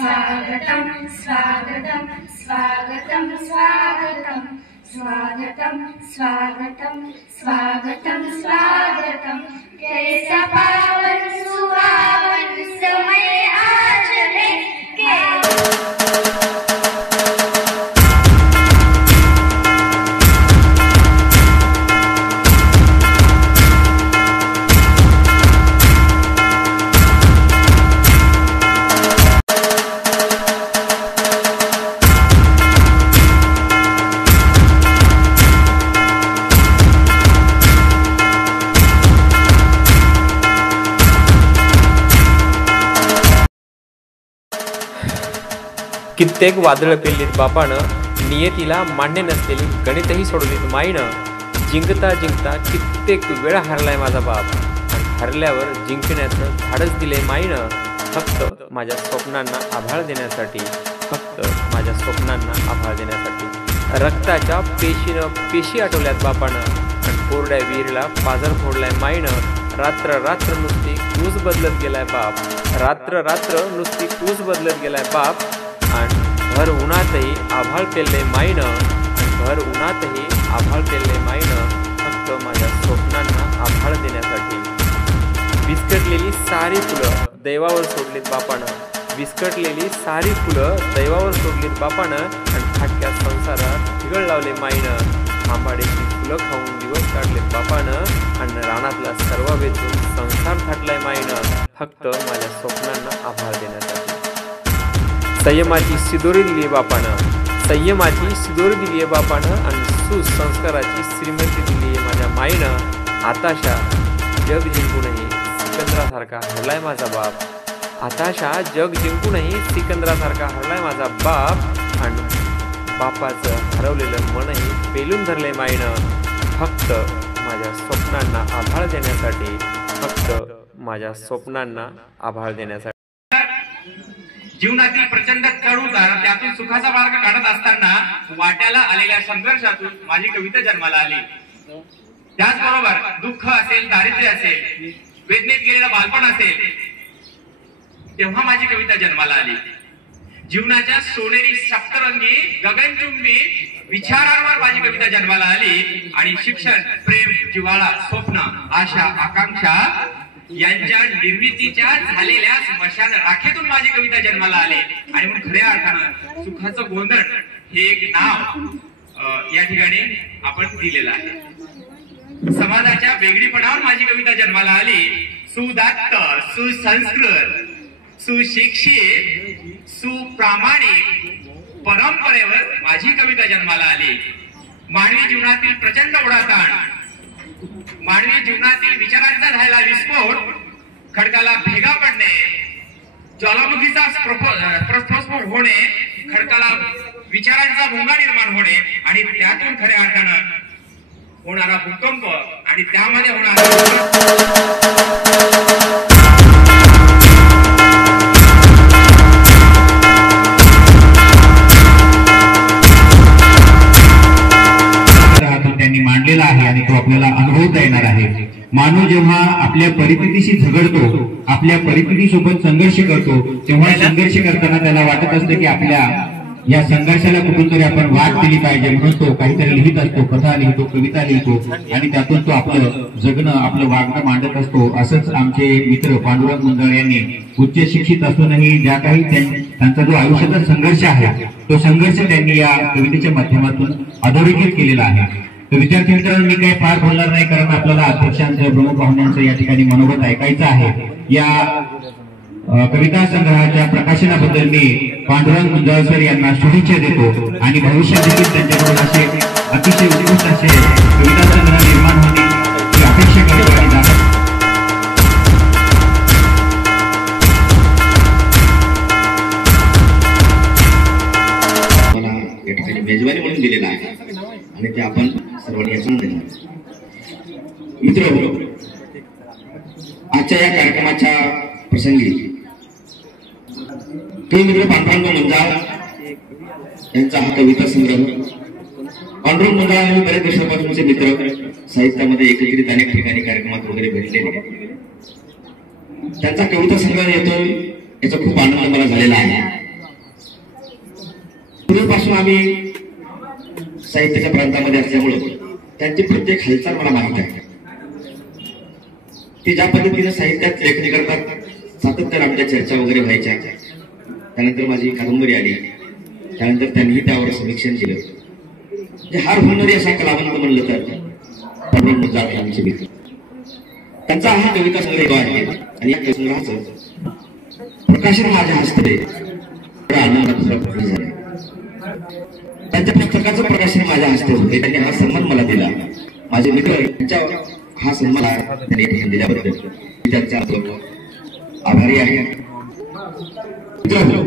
स्वागतं स्वागतं स्वागतं स्वागतं स्वागतं स्वागतं स्वागतं स्वागतं कैसा पावन सुहावन समय आज है कित्येक वादळ पेललीत बापानं, नियतीला मान्य नसलेली गणितही सोडलीत माईनं. जिंकता जिंकता कित्येक वेळ हरलाय माझा बाप, आणि हरल्यावर जिंकण्याचं धाडस दिले माईनं. फक्त माझ्या स्वप्नांना आभाळ देण्यासाठी, फक्त माझ्या स्वप्नांना आभाळ देण्यासाठी. रक्ताच्या पेशीनं पेशी आठवल्यात बापानं, आणि कोरड्या विहिरीला पाझर फोडलाय माईनं. रात्र रात्र नुसती कूस बदलत गेलाय बाप, रात्र रात्र नुसती कूस बदलत गेलाय बाप. आणि भर उन्हातही आभाळ पेलले माईनं, आणि भर उन्हातही आभाळ पेलले माईनं. फक्त माझ्या स्वप्नांना आभाळ देण्यासाठी. विस्कटलेली सारी फुलं दैवावर सोडलीत बापानं, विस्कटलेली सारी फुलं दैवावर सोडलीत बापानं. आणि फाटक्या संसारात ठिगळ लावले माईनं. आंबाड्याची फुलं खाऊन दिवस काढलेत बापानं, आणि रानातला सर्व वेचून संसार थाटलाय माईनं. फक्त माझ्या स्वप्नांना आभाळ देण्यासाठी. संयमाची सिदोरी दिली आहे बापानं, संयमाची सिदोरी दिली आहे बापानं. आणि सुसंस्काराची श्रीमंती दिली आहे माझ्या माईनं. आताशा जग जिंकूनही सिकंदरासारखा हरलाय माझा बाप, आताशा जग जिंकूनही सिकंदरासारखा हरलाय माझा बाप. आणि बापाचं हरवलेलं मनही पेलून धरले माईनं. फक्त माझ्या स्वप्नांना आभाळ देण्यासाठी, फक्त माझ्या स्वप्नांना आभाळ देण्यासाठी. जीवनातील प्रचंड चढ-उतार, त्यातून सुखाचा मार्ग काढत असताना वाट्याला आलेल्या संघर्षातून माझी कविता जन्माला आली. त्याचबरोबर दुःख असेल, दारिद्र्य असेल, वेदनेत गेलेलं बालपण असेल, तेव्हा माझी कविता जन्माला आली. जीवनाच्या सोनेरी सप्तरंगी गगनचुंबी विचारांवर माझी कविता जन्माला आली. आणि शिक्षण, प्रेम, जिव्हाळा, स्वप्न, आशा, आकांक्षा यांच्या निर्मितीच्या झालेल्या स्मशान राखेतून माझी कविता जन्माला आली. आणि मग खऱ्या अर्थानं सुखाचं गोंधळ हे एक नाव या ठिकाणी आपण दिलेलं आहे. समाजाच्या वेगळीपणावर माझी कविता जन्माला आली. सुदात्त, सुसंस्कृत, सुशिक्षित, सुप्रामाणिक परंपरेवर माझी कविता जन्माला आली. मानवी जीवनातील प्रचंड ओढाताण, मानवी जीवनातील विचारांचा झालेला विस्फोट, खडकाला भेगा पडणे, ज्वालामुखीचा स्फोट होणे, खडकाला विचारांचा भोंगा निर्माण होणे, आणि त्यातून खऱ्या अर्थानं होणारा भूकंप, आणि त्यामध्ये होणारा त्यांनी मांडलेला आहे. आणि तो आपल्याला अनुभवता येणार आहे. मानव जेव्हा आपल्या परिस्थितीशी झगडतो, आपल्या परिस्थितीसोबत संघर्ष करतो, तेव्हा संघर्ष करताना त्याला वाटत असतं की आपल्या या संघर्षाला कुठून तरी आपण वाट दिली पाहिजे, म्हणून तो काहीतरी लिहित असतो, कथा लिहितो, कविता लिहितो, आणि त्यातून तो आपलं जगणं, आपलं वागणं मांडत असतो. असंच आमचे मित्र पांडुरंग मुंदळ यांनी उच्च शिक्षित असूनही ज्या काही त्यांचा जो आयुष्याचा संघर्ष आहे, तो संघर्ष त्यांनी या कवितेच्या माध्यमातून अधोरेखित केलेला आहे. तर विद्यार्थी मित्रांनो, मी काही फार बोलणार नाही, कारण आपल्याला अध्यक्षांचं, प्रमुख पाहुण्यांचं या ठिकाणी मनोगत ऐकायचं आहे. या कविता संग्रहाच्या प्रकाशनाबद्दल मी पांडुरंग मुंदळकर यांना शुभेच्छा देतो. आणि भविष्यात देखील त्यांच्याकडून असे अतिशय उत्कृष्ट असे कविता संग्रह निर्माण होणे ही अपेक्षा करतो. आणि मला या ठिकाणी मेजवानी म्हणून दिलेला आहे, आणि ते आपण सर्वांनी याचं दिलं. मित्र, आजच्या या कार्यक्रमाच्या प्रसंगी मित्र पांडुरंग मुंदळ यांचा हा कविता संग्रह. पांडुरंग मुंदळ आणि बरेच वर्षांपासूनचे मित्र, साहित्यामध्ये एकत्रित अनेक ठिकाणी कार्यक्रमात वगैरे भेटलेले. त्यांचा कविता संग्रह येतोय याचा खूप आनंद मला झालेला आहे. पूर्वीपासून आम्ही साहित्याच्या प्रांतामध्ये असल्यामुळं त्यांची प्रत्येक हालचाल मला माहित आहे. ते ज्या पद्धतीने साहित्यात लेखणी करतात, सातत्याने आमच्या चर्चा वगैरे व्हायच्या. त्यानंतर माझी कादंबरी आली, त्यानंतर त्यांनी त्यावर समीक्षण केलं. म्हणजे हार होणारी असा कलावंत म्हणलं तर पांडुरंग मुंजाळ यांची भीती. त्यांचा हा कविता संग्रह आहे आणि या संग्रहाचं प्रकाशन माझ्या हस्ते आनंदात झाले. त्यांच्या पुस्तकाचं प्रकाशन माझ्या हस्ते होते. त्यांनी हा सन्मान मला दिला. माझे मित्र त्यांच्या हा सन्मान त्यांनी दिल्याबद्दल मी त्यांचा आभारी आहे. मित्रांनो,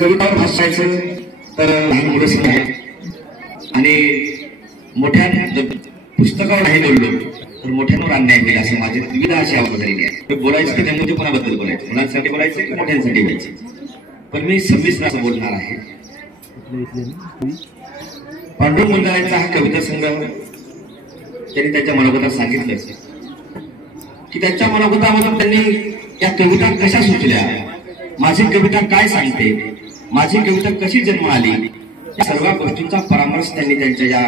कवितावर भाषायचं तर लहान मुलं आहे आणि मोठ्या पुस्तकावर नाही बोललो तर मोठ्यांवर अन्याय होईल असं माझे विविध अशी आवाज झालेली आहे. बोलायचं की नेमके कोणाबद्दल बोलायचं, मुलांसाठी बोलायचं की मोठ्यांसाठी बोलायचं, पण मी सविस्तर असं बोलणार आहे. पांडुरंग मुंजाळांचा हा कविता संग्रह त्यांनी त्यांच्या मनोगतात सांगितलं की त्यांच्या मनोगतामधून त्यांनी या कविता कशा सुचल्या, माझी कविता काय सांगते, माझी कविता कशी जन्म आली, या सर्व गोष्टींचा परामर्श त्यांनी त्यांच्या या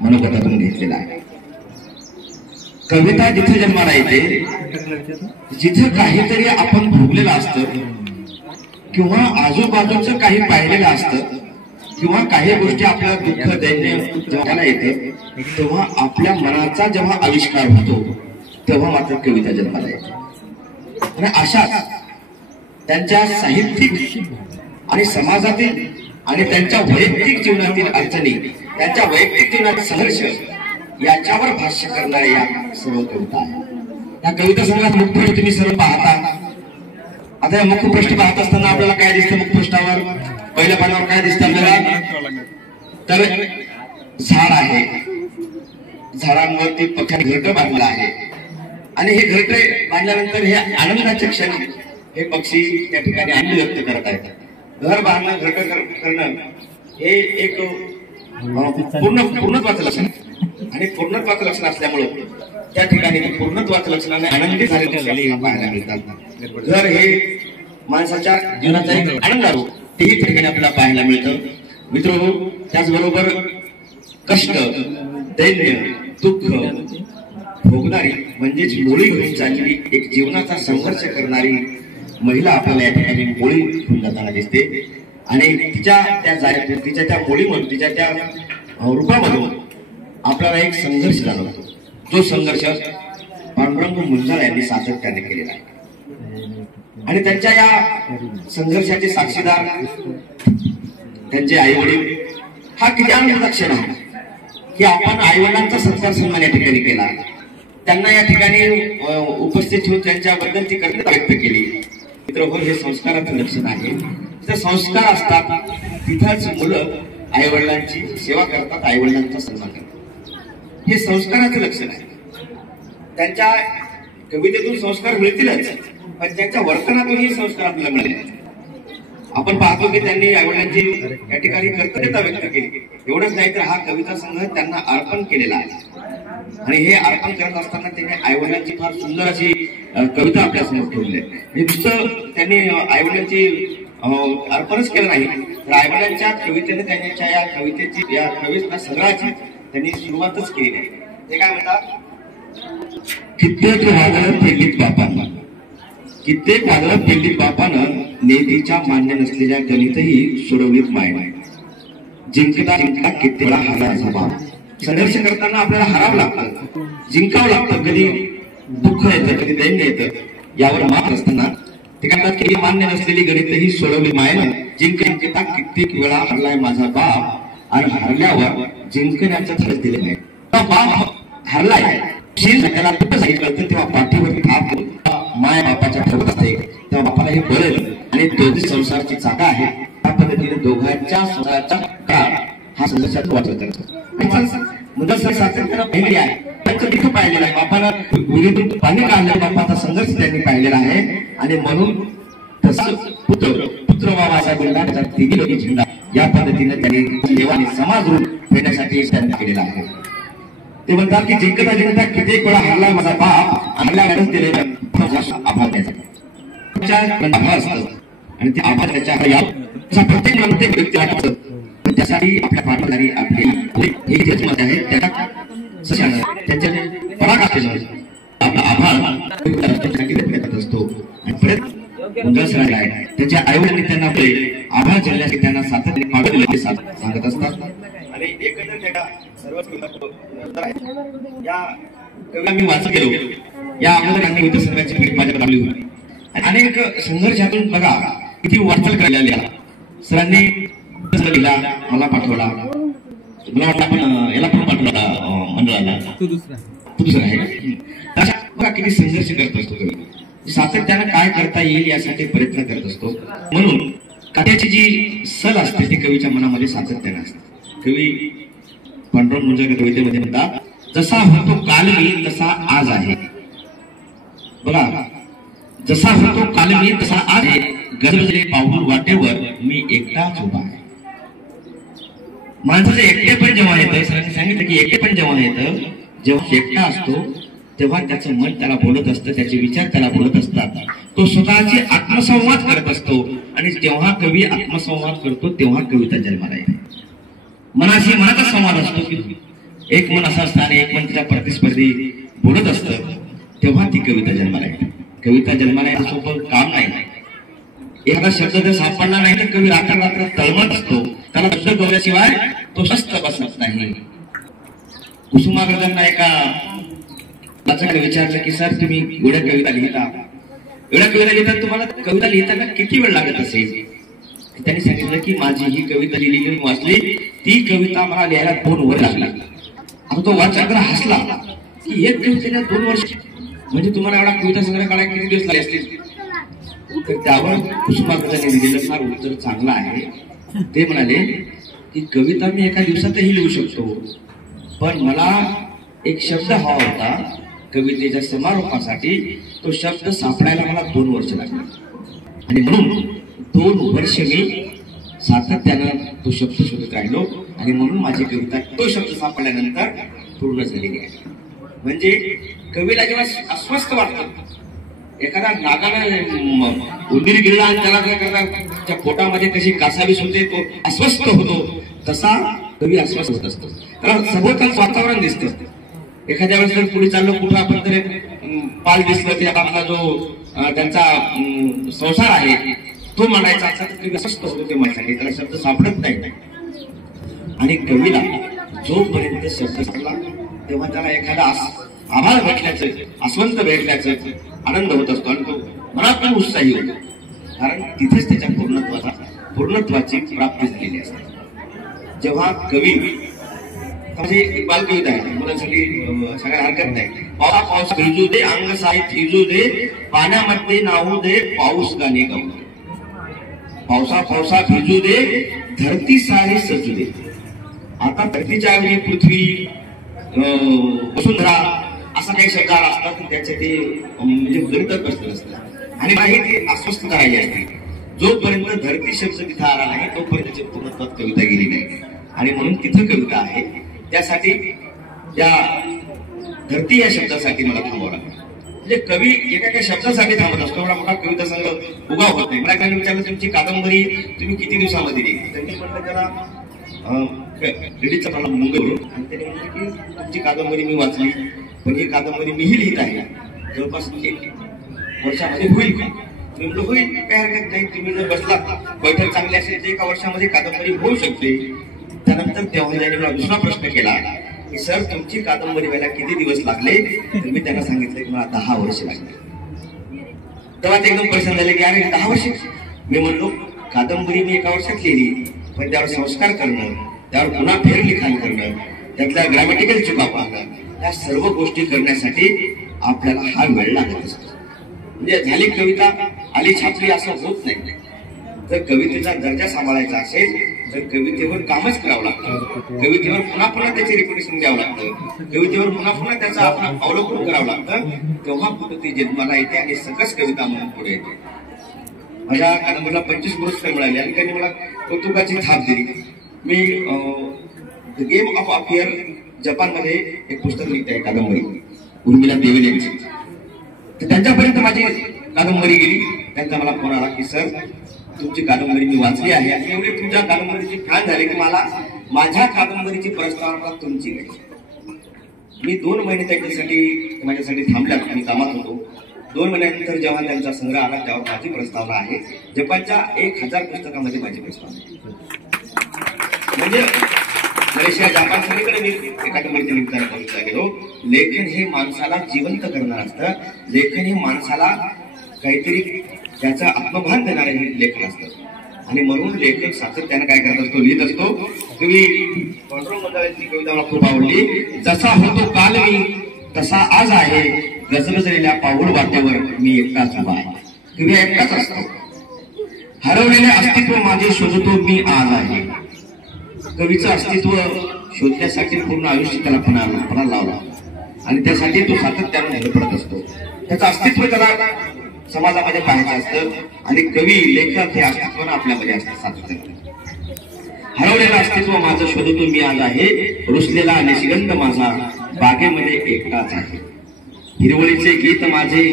मनोगतातून घेतलेला आहे. कविता जिथे जन्माला येते, जिथं काहीतरी आपण भोगलेलं असतं किंवा आजूबाजूचं काही पाहिलेलं असतं किंवा काही गोष्टी आपल्या दुःख दैन्य जेव्हा येते तेव्हा आपल्या मनाचा जेव्हा आविष्कार होतो तेव्हा मात्र कविता जन्माला येते. आणि अशाच त्यांच्या साहित्यिक आणि समाजातील आणि त्यांच्या वैयक्तिक जीवनातील अडचणी, त्यांच्या वैयक्तिक जीवनातील संघर्ष याच्यावर भाष्य करणाऱ्या या सर्व कविता आहे. या कविता संग्रहात मुखपृष्ठ तुम्ही सर्व पाहता. आता या मुखपृष्ठ पाहत असताना आपल्याला काय दिसतं? मुखपृष्ठावर पहिल्या पानावर काय दिसतं आपल्याला? तर झाड आहे, झाडांवरती पक्ष्यांनी घरटं बांधलं आहे आणि हे घरटे बांधल्यानंतर हे आनंदाच्या क्षणी हे पक्षी त्या ठिकाणी आनंद व्यक्त करत आहेत. घर बांधणं, घरटं करणं हे एक पूर्णत्वाचं लक्षण आणि पूर्णत्वाचं लक्षण असल्यामुळे त्या ठिकाणी पूर्णत्वाचं लक्षणाने आनंदी झालेले पाहायला मिळतात. घर हे माणसाच्या जीवनाचा एक आनंद आहे, तेही ठिकाणी आपल्याला पाहायला मिळतं. मित्र, त्याचबरोबर कष्ट, दैन्य, दुःख भोगणारी म्हणजेच मोळी घेऊन चाललेली एक जीवनाचा संघर्ष करणारी महिला आपल्याला या ठिकाणी मोळी घेऊन जाताना दिसते आणि तिच्या त्या मोळीमधून, तिच्या त्या रूपामधून आपल्याला एक संघर्ष जाणवतो. जो संघर्ष पांडुरंग मुंजाळ यांनी सातत्याने केलेला आहे आणि त्यांच्या या संघर्षाचे साक्षीदार त्यांचे आई वडील. हा किती आनंदाचा क्षण आहे की आपण आईवडिलांचा सत्कार सन्मान या ठिकाणी केला, त्यांना या ठिकाणी उपस्थित ठेवून त्यांच्याबद्दल ती कृतज्ञता व्यक्त केली. मित्र, हे संस्काराचं लक्षण आहे. जिथे संस्कार असतात तिथंच मुलं आईवडिलांची सेवा करतात, आईवडिलांचा सन्मान करतात. हे संस्काराचं लक्षण आहे. त्यांच्या कवितेतून संस्कार मिळतीलच, पण त्यांच्या वर्तनातूनही संस्कार आपल्याला मिळेल. आपण पाहतो की त्यांनी आईवडिलांची या ठिकाणी कृतज्ञता व्यक्त केली. एवढंच नाही तर हा कविता संग्रह त्यांना अर्पण केलेला आहे आणि हे अर्पण करत असताना त्यांनी आईवडिलांची फार सुंदर अशी कविता आपल्या समोर ठेवली आहे. नुसतं त्यांनी आईवडिलांची अर्पणच केलं नाही तर आईवडिलांच्या कवितेने त्यांच्या या कवितेची, या कविता संग्रहाची त्यांनी सुरुवातच केली आहे. ते काय म्हणतात? कित्येक वादळं पेलीत बापानं, कित्येक वादळं पेलीत बापानं, नेतीच्या मान्य नसलेल्या गणितही सोडवलीत मायनं, जिंकता जिंकता किती वेळा हरला असा बाप. संघर्ष करताना आपल्याला हरावं लागतं, जिंकावं लागतं. कधी दुःख येतं, कधी दैन्य येतं. यावर मात असताना ते म्हणतात की मान्य नसलेली गणितही सोडवली मायनं, जिंकता कित्येक वेळा हरलाय माझा बाप आणि हरल्यावर जिंकण्याचं धडच दिले नाही. बाप हरलाय, त्याला कुठं सांगितलं तेव्हा पाठीवरती थाप माय बापाच्या ठेवत असते तेव्हा बापाला हे बळेल आणि दोघी संसाराची जागा आहे. त्या पद्धतीने दोघांच्या संसाराचा काळ हा संघर्षात वाचवतात. मुदत सातत्यानं पाहिली आहे, त्यांचं तिथं पाहिलेलं आहे. बापाला विहिरीतून पाणी काढलं, बापाचा संघर्ष त्यांनी पाहिलेला आहे आणि म्हणून तसं पुत्र बाबाचा गुंडा तिघी लोकी झेंडा या पद्धतीने त्यांनी देवाने समाज रूप देण्यासाठी त्यांनी केलेला आहे. ते म्हणतात की जिंकता जिंकता कित्येक वेळा हरला माझा बाप, हरल्यावरच दिलेला आभार द्यायचा. आभार असतं आणि ते आभार त्याच्या प्रत्येक व्यक्ती आठवतं. त्यासाठी आपल्या पाठीदारी आपली हे जे मत आहे त्याच्या पराकाष्ठेनं आपला आभार व्यक्त करत असतो. आणि परत गुंजाळ आहे त्याच्या आईवडिलांनी त्यांना आभार जिल्ह्याचे त्यांना सातत्याने पाठवले सांगत असतात. आणि एकंदर त्याला सर्व या कविता मी वाचत गेलो. या आमदारांनी विविध संघाची भेट माझ्याकडे लावली होती. अनेक संघर्षातून बघा किती वाटचाल करायला सरांनी लिहिला, मला पाठवला, मला वाटलं आपण याला पण पाठवला मंडळाला, तो दुसरा आहे. अशा बघा किती संघर्ष करत असतो कवी. सातत्यानं काय करता येईल यासाठी प्रयत्न करत असतो. म्हणून काट्याची जी सल असते ती कवीच्या मनामध्ये सातत्यानं असते. कवी पांडुरंग मुंजाळकर कवितेमध्ये म्हणतात, जसा होतो काल मी तसा आज आहे. बघा, जसा होतो काल मी तसा आज आहे, गरजले पाऊल वाटेवर मी एकटाच उभा आहे. माणसाचं एकटेपण जेव्हा येतं, सरांनी सांगितलं की एकटेपण जेव्हा येतं, जेव्हा एकटा असतो तेव्हा त्याचं मन त्याला बोलत असतं, त्याचे विचार त्याला बोलत असतात. तो स्वतःचे आत्मसंवाद करत असतो. आणि जेव्हा कवी आत्मसंवाद करतो तेव्हा कविता जन्माला येते. मनाशी मनाचा संवाद असतो की एक मन असं असतं आणि एक मन तिच्या प्रतिस्पर्धी बोलत असतं, तेव्हा ती कविता जन्माला येते. कविता जन्माला येणं सोपं काम नाही. एखादा शब्द जर सापडला नाही तर कवी रात्र रात्र तळमत असतो. त्याला शब्द गवल्याशिवाय तो स्वस्थ बसत नाही. कुसुमाग्रजांना एका वाचकाने विचारलं की सर तुम्ही एवढ्या कविता लिहिता, तुम्हाला कविता लिहिताना किती वेळ लागत असेल? त्यांनी सांगितलं की माझी ही कविता लिहिली मी वाचली, ती कविता मला लिहायला 2 वर्ष लागली. आता तो वाचक हसला की एक कवितेला 2 वर्ष, म्हणजे तुम्हाला एवढा कविता संग्रह काढायला किती दिवस लागले असतील? तर त्यावर कुसुमाग्रजांनी दिलेलं फार उत्तर चांगलं आहे. ते म्हणाले की कविता मी एका दिवसातही लिहू शकतो, पण मला एक शब्द हवा होता कवितेच्या समारोपासाठी. तो शब्द सापडायला मला 2 वर्ष लागले. आणि म्हणून 2 वर्ष मी सातत्यानं तो शब्द शोधत राहिलो. आणि म्हणून माझी कविता तो शब्द सापडल्यानंतर पूर्ण झालेली आहे. म्हणजे कवीला जेव्हा अस्वस्थ वाटतं, एखादा नागाला उंदीर गिळला आणि त्याला त्या पोटामध्ये कशी कासावीस होते, तो अस्वस्थ होतो, तसा कवी अस्वस्थ होत असतो. त्याला सभोवतालचं वातावरण दिसतं. एखाद्या वेळेस जर पुढे चाललो कुठं आपण तर पाल दिसलं, ते आपला जो त्यांचा संसार आहे तो म्हणायचा असा कवी अस्वस्थ होतो ते म्हणायसाठी, त्याला शब्द सापडत नाही. आणि कवीला जोपर्यंत शब्द सापडला तेव्हा त्याला एखादा आभार भेटल्याचं, आस्वंत भेटल्याचं आनंद होत असतो. आणि तो मनातून उत्साही होतो, कारण तिथेच त्याच्या पूर्णत्वाची प्राप्ती झालेली असते. जेव्हा कवी म्हणजे एक बालकविता आहे, मुलांसाठी सगळ्या हरकत नाही. पावसा पाऊस भिजू दे, अंग साई थिजू दे, पाण्यामध्ये नाहू दे, पाऊस गाणे गाऊ दे. पावसा पावसा भिजू दे, धरती सारी सजू दे. आता धरतीच्या ऐवजी पृथ्वी, वसुंधरा असा काही शब्द असतात, त्याचे ते म्हणजे गणितच बसलेलं असतं. आणि काही ते अस्वस्थता राहिली असते. जोपर्यंत धरती शब्द तिथं आला नाही तोपर्यंत त्याची पूर्णत्वात कविता गेली नाही. आणि म्हणून तिथं कविता आहे. त्यासाठी त्या धरती या शब्दासाठी मला थांबावं लागतं. म्हणजे कवी एका शब्दासाठी थांबत असतो. एवढा मोठा कविता संघ उभा होत नाही. मला एकाने विचारलं तुमची कादंबरी तुम्ही किती दिवसामध्ये लिहिली? त्यांनी म्हटलं त्याला लेडीजचा मला मुंबईवरून, आणि त्यांनी म्हटलं की तुमची कादंबरी मी वाचली, पण ही कादंबरी मीही लिहित आहे, जवळपास 1 वर्षामध्ये होईल का? मी म्हटलं होईल, काही हरकत नाही. तुम्ही जर बसला, बैठक चांगली असेल तर 1 वर्षामध्ये कादंबरी होऊ शकते. त्यानंतर तेव्हा त्यांनी मला दुसरा प्रश्न केला की सर तुमची कादंबरी व्हायला किती दिवस लागले? तर मी त्यांना सांगितलं की मला 10 वर्ष लागले. तेव्हा ते एकदम प्रसन्न झाले की अरे 10 वर्ष. मी म्हणलो कादंबरी मी 1 वर्षात लिहिली, पण त्यावर संस्कार करणं, त्यावर पुन्हा फेरलिखाण करणं, त्यातल्या ग्रॅमॅटिकल चुका पाहणं, या सर्व गोष्टी करण्यासाठी आपल्याला हा वेळ लागत असतो. म्हणजे झाली कविता आली छापली असं होत नाही. जर कवितेचा दर्जा सांभाळायचा असेल तर कवितेवर कामच करावं लागतं. कवितेवर पुन्हा पुन्हा त्याचे रिपिटेशन द्यावं लागतं. कवितेवर पुन्हा पुन्हा त्याचं आपण अवलोकन करावं लागतं. तेव्हा कुठं ती जन्माला येते आणि सकस कविता म्हणून पुढे येते. माझ्या कादंबरीला 25 पुरस्कार मिळाले आणि त्यांनी मला कौतुकाची थाप दिली. Me the game of affair जपानमध्ये एक पुस्तक लिहित आहे, कादंबरी उर्मिला देवेल यांची. तर त्यांच्यापर्यंत माझी कादंबरी गेली. त्यांचा मला फोन आला की सर तुमची कादंबरी मी वाचली आहे आणि एवढी तुमच्या कादंबरीची फॅन झाली की मला माझ्या कादंबरीची प्रस्तावना तुमची घ्यायची. मी 2 महिने त्याच्यासाठी माझ्यासाठी थांबल्यात, मी कामात होतो. 2 महिन्यानंतर जेव्हा त्यांचा संग्रह आला तेव्हा माझी प्रस्तावना आहे. जपानच्या 1000 पुस्तकामध्ये माझी प्रस्तावना. म्हणजे मलेशिया जापान सगळीकडे मी कादंबरीच्या निमित्ताने बघितला गेलो. लेखन हे माणसाला जिवंत करणार असतं. लेखन हे माणसाला काहीतरी त्याचा आत्मभान देणारे हे लेखन असतं. आणि म्हणून लेखक सातत्याने काय करत असतो, लिहित असतो. तुम्ही पांडुरंग मंडळाची कविता मला खूप आवडली. जसा होतो काल मी तसा आज आहे, गजगजलेल्या पाऊल वाटेवर मी एकटाच उभा आहे. तुम्ही एकटाच असतो. हरवलेले अस्तित्व माझे शोधतो मी आज आहे. कवीचं अस्तित्व शोधण्यासाठी पूर्ण आयुष्य त्याला पणा लावला आणि त्यासाठी तो सातत्याने धडपडत असतो. त्याचं अस्तित्व त्याला समाजामध्ये पाहायचं असतं आणि कवी लेखक हे अस्तित्वानं आपल्यामध्ये असतं सातत्याने. हरवलेलं अस्तित्व माझं शोधतो मी आज आहे, रुसलेला निशिगंध माझा बागेमध्ये एकटाच आहे. हिरवळीचे गीत माझे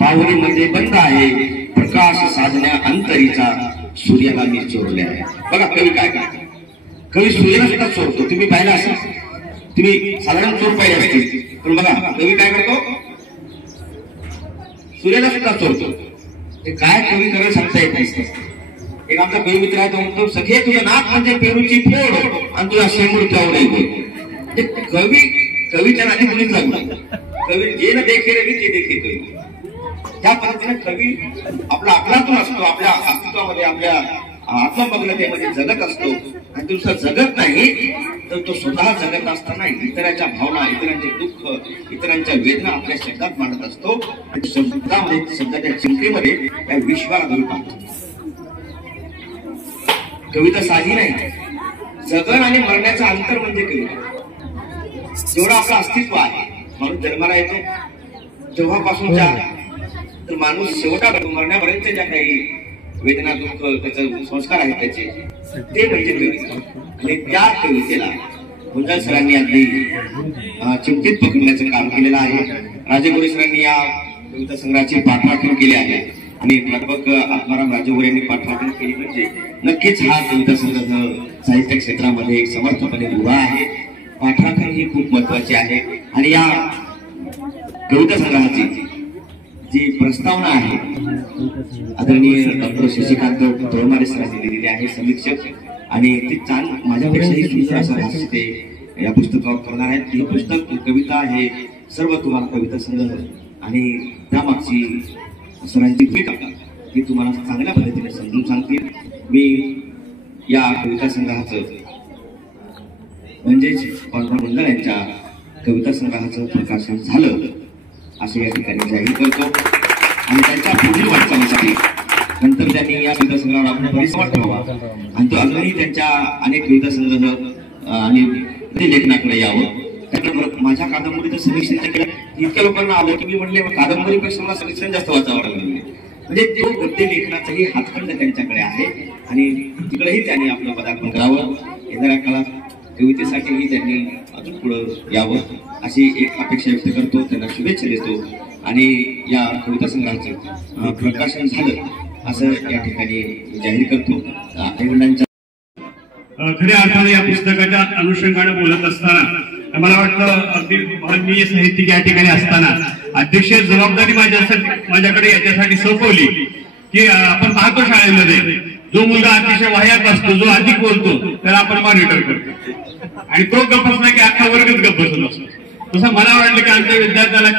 पावरीमध्ये बंद आहे, प्रकाश साधण्या अंतरीचा सूर्याला मी चोरले आहे. बघा कवी काय करतो. कवी सूर्याला सुद्धा चोरतो. तुम्ही पाहिलं असं, तुम्ही साधारण चोर पाहिले असतील, पण बघा कवी काय करतो, सूर्याला सुद्धा चोरतो. ते काय कवी करायला सांगता येत नाही. एक आमचा कवी मित्र आहे, तो म्हणतो सखे तुझं नाक म्हणजे पेरूची फोड आणि तुझा शेंबूड त्यावर. कवीच्या नादी मुलीच लागलं. कवी जे न देखे रवी ते देखे कवी. त्या पद्धतीने कवी आपला अफलातून असतो, आपल्या अस्तित्वामध्ये आपल्या आत्ममग्नतेमध्ये जगत असतो. आणि तो नुसता जगत नाही तर तो स्वतः जगत असताना इतरांच्या भावना, इतरांचे दुःख, इतरांच्या वेदना आपल्या शब्दात मांडत असतो. आणि शब्दाच्या चिमटीमध्ये त्या विश्वाला धरून पाहतो. कविता साधी नाही. जगन आणि मरण्याचं अंतर म्हणजे कविता. जेवढं आपलं अस्तित्व आहे, माणूस जन्माला येतो तेव्हापासूनच्या तर माणूस शेवटापर्यंत मरण्यापर्यंत ज्या काही वेदना, दुःख, त्याचे संस्कार आहेत त्याचे, ते म्हणजे कविता. आणि त्या कवितेला गुंजाळ सरांनी अगदी चिमटीत पकडण्याचं काम केलेलं आहे. राजेगोरे सरांनी या कविता संग्रहाची पाठराखण केली आहे आणि प्राध्यापक आत्माराम राजेगोरे यांनी पाठराखण केली. म्हणजे नक्कीच हा कविता संग्रह साहित्य क्षेत्रामध्ये एक समर्थपणे उभा आहे. पाठराखण ही खूप महत्वाची आहे. आणि या कविता संग्रहाची जी प्रस्तावना आहे आदरणीय डॉक्टर शशिकांत तोळमारे सरांनी दिलेली आहे, समीक्षक. आणि ती माझ्यापेक्षाही सुंदर असं भाष्य ते या पुस्तकावर करणार आहेत. ही पुस्तक, कविता हे सर्व तुम्हाला कविता संग्रह आणि त्यामागची सरांची भूमिका ही तुम्हाला चांगल्या पद्धतीने समजून सांगतील. मी या कविता संग्रहाचं म्हणजेच पांडुरंग मंडळ यांच्या कविता संग्रहाचं प्रकाशन झालं असं या ठिकाणी जाहीर करतो. आणि त्यांच्या पुढील वाटचालीसाठी नंतर त्यांनी या कविता संग्रहावर आपण परिसंवाद ठेवावा आणि तो अजूनही त्यांच्या अनेक कविता संग्रह आणि लेखनाकडे यावं. त्याच्याबरोबर माझ्या कादंबरीचं समीक्षण केलं. इतक्या लोकांना आलं की मी म्हणले कादंबरीपेक्षा मला समीक्षण जास्त वाचावं लागलं. म्हणजे तो गद्य लेखनाचाही हातखंड त्यांच्याकडे आहे आणि तिकडेही त्यांनी आपलं पदार्पण करावं. येणाऱ्या काळात कवितेसाठीही त्यांनी अजून पुढं यावं अशी एक अपेक्षा व्यक्त करतो. त्यांना शुभेच्छा देतो आणि या कविता संग्रहाचं प्रकाशन झालं असं या ठिकाणी जाहीर करतो. आईवडिलांच्या खऱ्या अर्थाने या पुस्तकाच्या अनुषंगाने बोलत असताना मला वाटतं अगदी माननीय साहित्यिक या ठिकाणी असताना अध्यक्ष जबाबदारी माझ्याकडे याच्यासाठी सोपवली की आपण पाहतो शाळेमध्ये जो मुलगा अतिशय वाह्यात असतो, जो अधिक बोलतो त्याला आपण मॉनिटर करतो आणि तो गप्प बसला की अख्खा वर्गच गप्प बसत असतो. तसं मला वाटलं की आमच्या विद्यार्थ्याला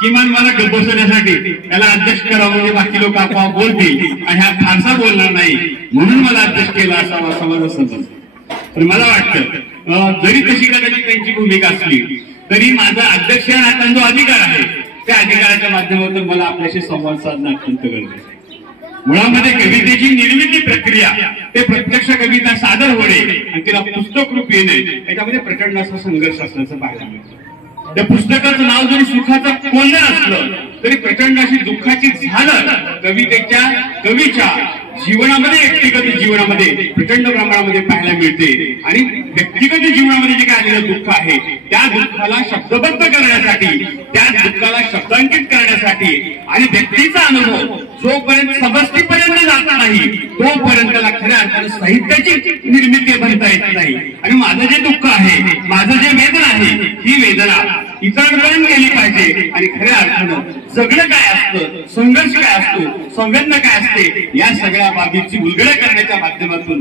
किमान मला गप्प बसवण्यासाठी त्याला अध्यक्ष करावं म्हणजे बाकी लोक आपोआप बोलतील आणि हा फारसा बोलणार नाही म्हणून मला अध्यक्ष केला असावा समाज समज. पण मला वाटतं जरी तशी कदाचित त्यांची भूमिका असली तरी माझा अध्यक्ष हा जो अधिकार आहे त्या अधिकाराच्या माध्यमातून मला आपल्याशी संवाद साधणं अत्यंत गरजेचं आहे. मुळामध्ये कवितेची निर्मिती प्रक्रिया, ते प्रत्यक्ष कविता सादर होणे आणि तिला पुस्तक रूप येणे याच्यामध्ये प्रचंड असा संघर्ष असल्याचं पाहायला मिळतं. त्या पुस्तकाचं नाव जरी सुखाचं कोल्हा असलं तरी प्रचंड अशी दुःखाची झालं कवीच्या जीवनामध्ये, व्यक्तिगत जीवनामध्ये प्रचंड प्रमाणामध्ये पाहायला मिळते. आणि व्यक्तिगत जीवनामध्ये जे काय आलेलं दुःख आहे त्या दुःखाला शब्दबद्ध करण्यासाठी, त्या दुःखाला शब्दांकित करण्यासाठी आणि व्यक्तीचा अनुभव जोपर्यंत समष्टीपर्यंत जात नाही नाही तोपर्यंत त्याला खऱ्या अर्थानं साहित्याची निर्मिती बनता येत नाही. आणि माझं जे दुःख आहे, माझं जे वेदना आहे, ही वेदना इतरांपर्यंत गेली पाहिजे. आणि खऱ्या अर्थानं जगणं काय असतं, संघर्ष काय असतो, संवेदना काय असते, या सगळ्या बाबीची उलगडा करण्याच्या माध्यमातून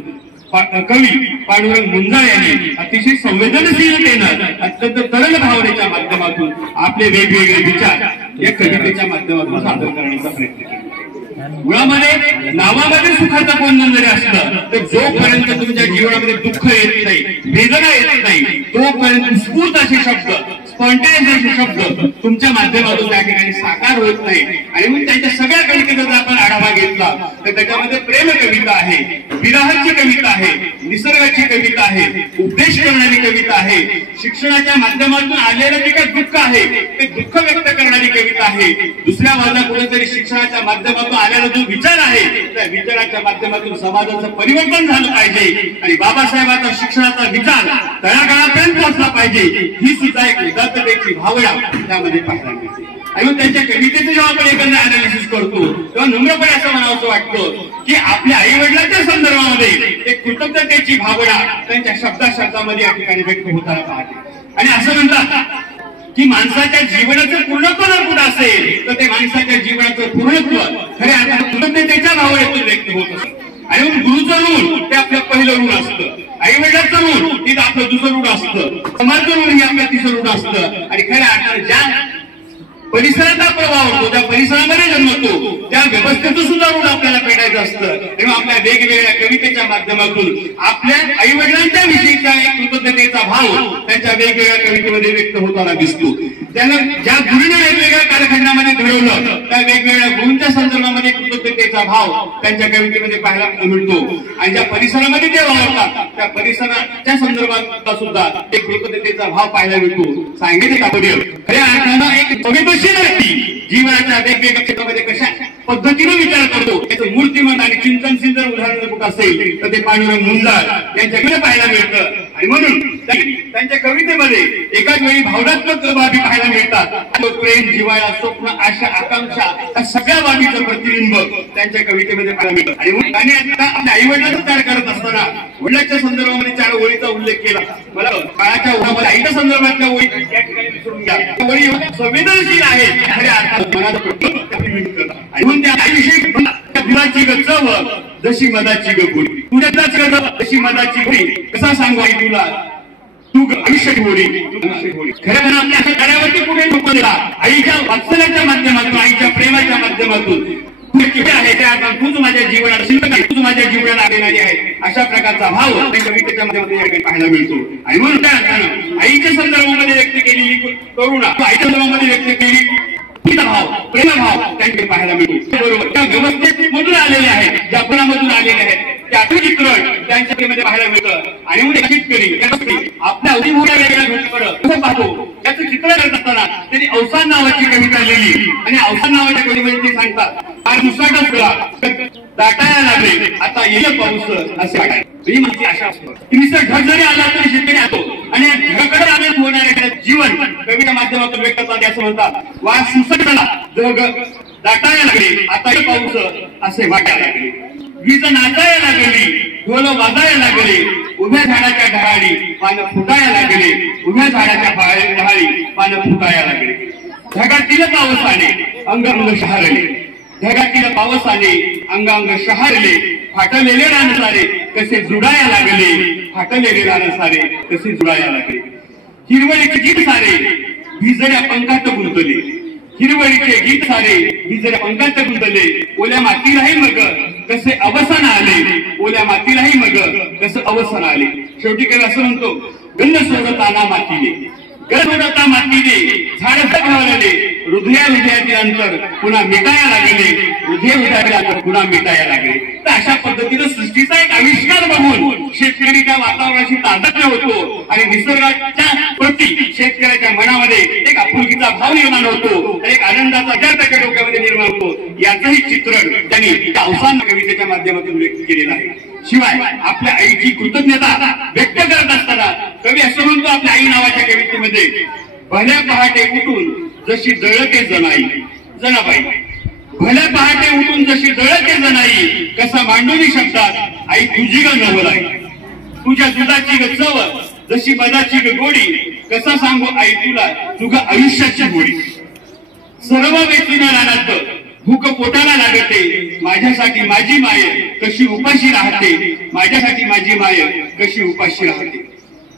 कवी पांडुरंग मुंजाळ यांनी अतिशय संवेदनशीलतेनं, अत्यंत तरल भावनेच्या माध्यमातून आपले वेगवेगळे विचार या कवितेच्या माध्यमातून सादर करण्याचा प्रयत्न केला. मुळामध्ये नावामध्ये सुखाचं बंधन जरी असलं तर जोपर्यंत तुमच्या जीवनामध्ये दुःख येत नाही, वेदना येत नाही, तोपर्यंत उत्स्फूर्त असे शब्द, स्पॉन्टेनियस असे शब्द तुमच्या माध्यमातून त्या ठिकाणी साकार होत नाही. आणि मग त्यांच्या सगळ्या कवितेचा जर आपण आढावा घेतला तर त्याच्यामध्ये प्रेम कविता आहे, विरहाची कविता आहे, निसर्गाची कविता आहे, उपदेश करणारी कविता आहे, शिक्षणाच्या माध्यमातून आलेलं जे काही दुःख आहे ते दुःख व्यक्त करणारी कविता आहे. दुसऱ्या बाजूला कुठेतरी शिक्षणाच्या माध्यमातून आलेला जो विचार आहे त्या विचाराच्या माध्यमातून समाजाचं परिवर्तन झालं पाहिजे आणि बाबासाहेबांचा शिक्षणाचा विचार तळागाळापर्यंत पोहोचला पाहिजे, ही सुद्धा एक उदात्ततेची भावना त्यामध्ये पाहायला मिळते. आणि त्यांच्या कवितेचं जेव्हा आपण एकंदर अनालिसिस करतो तेव्हा नम्रपणे असं म्हणावं वाटतं की आपल्या आई वडिलांच्या संदर्भामध्ये एक कृतज्ञतेची भावना त्यांच्या शब्दामध्ये या ठिकाणी व्यक्त होताना पाहते. आणि असं म्हणतात की माणसाच्या जीवनाचं पूर्णत्व जर कुठं असेल तर ते माणसाच्या जीवनाचं पूर्णत्व खऱ्या अर्थाने कृतज्ञतेच्या भावनेतून व्यक्त होत असतं. आणि मग गुरुचं ऋण ते आपलं पहिलं ऋण असतं, आई वडिलांचं ऋण ते आपलं दुसरं ऋण असतं, समाजाचं ऋण हे आपलं तिसरं ऋण असतं. आणि खऱ्या अर्थाने ज्या परिसराचा प्रभाव होतो, त्या परिसरामध्ये जन्मतो, त्या व्यवस्थेचं सुद्धा ऋण आपल्याला फेडायचं असतं. तेव्हा आपल्या वेगवेगळ्या कवितेच्या माध्यमातून आपल्या आई वडिलांच्या विषयीचा एक कृतज्ञतेचा भाव त्यांच्या वेगवेगळ्या कवितेमध्ये व्यक्त होताना दिसतो. त्यानं ज्या गुरुने वेगवेगळ्या कालखंडामध्ये घडवलं त्या वेगवेगळ्या गुरूंच्या संदर्भामध्ये कृतज्ञतेचा भाव त्यांच्या कवितेमध्ये पाहायला मिळतो. आणि ज्या परिसरामध्ये ते वावरतात त्या परिसराच्या संदर्भात सुद्धा एक कृतज्ञतेचा भाव पाहायला मिळतो. सांगितले तात्पर्य खऱ्या अर्थानं एक संवेदनशील व्यक्ती जीवनाच्या वेगवेगळ्या क्षेत्रामध्ये कशा पद्धतीने विचार करतो त्याचं मूर्तिमंत आणि चिंतनशील जर उदाहरण कुठं असेल तर ते पांडुरंग मुंजाळ यांच्याकडे पाहायला मिळतं. आणि म्हणून त्यांच्या कवितेमध्ये एकाच वेळी भावनात्मक बाबी पाहायला मिळतात. प्रेम, जिव्हाळा, स्वप्न, आशा, आकांक्षा या सगळ्या बाबीचं प्रतिबिंब त्यांच्या कवितेमध्ये पाहायला मिळतं. आणि म्हणून त्यांनी आपल्या आई वडिलांचा विचार करत असताना वडिलांच्या संदर्भामध्ये 4 ओळीचा उल्लेख केला. मला काळाच्या ओढामध्ये आईच्या संदर्भातल्या ओळी या ठिकाणी विसरून घ्या. ओळी संवेदनशील आहे खऱ्या अर्थात मनाचं प्रतिबिंबित करतात. आणि म्हणून त्या आईविषयी फुलाची चव जशी मधाची गोडी, तुझ्या जशी मधाची गोडी, कसा सांगू आई तुला तू आयुष्य ठेवली. खऱ्या आपल्या कार्यावरती कुठे नको दिला आईच्या वात्सल्याच्या माध्यमातून, आईच्या प्रेमाच्या माध्यमातून आहे त्या तूच माझ्या जीवनात शिल्लक आहे, तूच माझ्या जीवनाला आलेली आहे, अशा प्रकारचा भाव त्या कवितेच्या माध्यमातून पाहायला मिळतो. आणि म्हणून त्या अर्थानं आईच्या संदर्भामध्ये व्यक्त केलेली करुणा, आईच्या संदर्भामध्ये व्यक्त केलेली भाव, प्रेमभाव त्यांच्याकडे पाहायला मिळतो. बरोबर त्या व्यवस्थेमधून आलेले आहेत, ज्या गुणामधून आलेले आहेत त्याचं चित्रण त्यांच्यामध्ये पाहायला मिळतं. आणि मग शेतकरी आपल्या अवतीभोवत्या वेगळ्या घटकाकडे कसं पाहतो त्याचं चित्र करत असताना त्यांनी अवसान नावाची कविता लिहिली. आणि अवसान नावाच्या कवितेमध्ये ते सांगतात फार मुसाटच करा दाटायला लागले आता येईल पाऊस असे वाटाय. ही माहिती अशा असतो की निसर्ग ढग जरी आला तरी शेतकरी येतो आणि ढगाकडे आलेच होणारे जीवन कविता माध्यमातून व्यक्त करते. असं म्हणतात वास मुसटला ढग दाटायला लागले आता येईल पाऊस असे वाटायला लागले. वीज नाचायला लागली, ढोल वाजायला लागले, उभ्या झाडाच्या डहाळी पानं फुटायला लागले, उभ्या झाडाच्या डहाळी पानं फुटायला लागले. ढगातील पावसाने अंगांग शहारले, ढगातील पावसाने अंगांग शहारले, फाटलेले रान सारे कसे जुडायला लागले, फाटलेले रान सारे कसे जुडायला लागले. हिरवळीचे गीत सारे भिजल्या पंखात गुंतले, हिरवळीचे गीत सारे भिजल्या पंखात गुंतले. ओल्या मातीलाही मग कसे अवसान आले, ओल्या मातीलाही मग कसं अवसान आले. शेवटी कवी असं म्हणतो गंध सोडताना मातीने, गंध सोडता मातीने झाड भावले, हृदयाचे अंतर पुन्हा मिटायला लागले, हृदयाचे अंतर पुन्हा मिटायला लागले. तर अशा पद्धतीनं सृष्टीचा एक आविष्कार बघून शेतकरी त्या वातावरणाशी तादात्म्य होतो आणि निसर्गाच्या प्रती शेतकऱ्याच्या मनामध्ये एक आपुलकीचा भाव निर्माण होतो, एक आनंदाचा विचार त्याच्या डोक्यामध्ये निर्माण होतो. याचंही चित्रण त्यांनी त्या अवसान कवितेच्या माध्यमातून व्यक्त केलेलं आहे. शिवाय आपल्या आईची कृतज्ञता व्यक्त करत असताना कवी असं म्हणतो आपल्या आई नावाच्या कवितेमध्ये भल्या पहाटे उठून जशी जळते जनाबाई, भल्या पहाटे उठून जशी जळते जनाई, कसा मांडूनी शब्दात आई तुझी ग नवलाई. तुझ्या दुधाची ग चव, जशी मधाची ग गोडी, कसा सांगू आई तुला तुझ्या आयुष्याची गोडी. सर्व वेचून रानात भूक पोटाला लागते, माझ्यासाठी माझी माय कशी उपाशी राहते, माझ्यासाठी माझी माय कशी उपाशी राहते.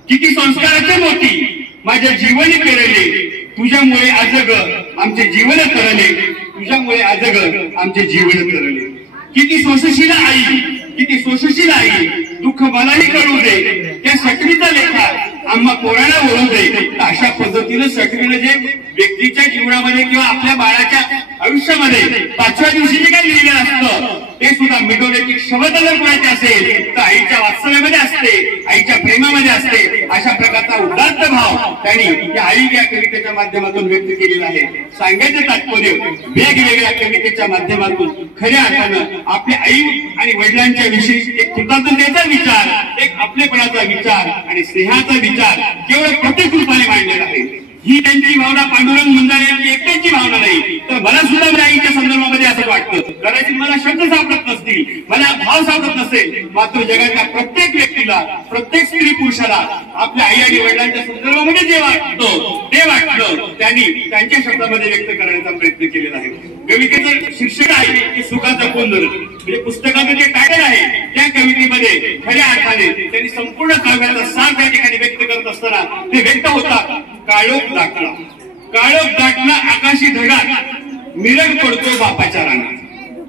किती संस्काराचे मोती माझ्या जीवनी पेरले, तुझ्यामुळे आज ग आमचे जीवन तरले, तुझ्यामुळे आज ग आमचे जीवन तरले. किती सोशशील आई, किती सोशशील आई, दुःख मलाही करू दे, त्या सटवीचा लेखा आम्हा पोराला ओळू दे. अशा पद्धतीनं सटवीनं जे व्यक्तीच्या जीवनामध्ये किंवा आपल्या बाळाच्या आयुष्यामध्ये 5व्या दिवशी जे काही लिहिलं असतं ते सुद्धा मिटवण्याची क्षमता जर कोणाची असेल तर आईच्या वात्सल्यामध्ये असते, आईच्या प्रेमामध्ये असते. अशा प्रकारचा उदात्त भाव त्यांनी या आई या कवितेच्या माध्यमातून व्यक्त केलेला आहे. सांगायचं तात्पर्य वेगवेगळ्या कवितेच्या माध्यमातून खऱ्या अर्थानं आपल्या आई आणि वडिलांच्या विषयी एक कृतज्ञतेचा विचार, एक आपलेपणाचा विचार आणि स्नेहाचा विचार केवळ प्रत्येक रूपाने मांडलेला आहे. ही त्यांची भावना पांडुरंग मुंजारे यांची एकट्याची भावना नाही, तर मला सुद्धा माझ्या आईच्या संदर्भामध्ये असं वाटतं. कदाचित मला शब्द सापडत नसतील, मला भाव सापडत नसेल, मात्र जगाच्या प्रत्येक व्यक्तीला, प्रत्येक स्त्री पुरुषाला आपल्या आई आणि वडिलांच्या संदर्भामध्ये जे वाटतं ते वाटलं त्यांनी त्यांच्या शब्दामध्ये व्यक्त करण्याचा प्रयत्न केलेला आहे. कवितेचं शीर्षक आहे की सुखाचा कोंदर, म्हणजे पुस्तकाचं जे टायटल आहे त्या कवितेमध्ये खऱ्या अर्थाने त्यांनी संपूर्ण काव्याचा सार त्या ठिकाणी व्यक्त करत असताना ते व्यक्त होतात. काळोख दाटला, काळोख दाटला आकाशी ढगात, मिरग पडतो बापाच्या रानात.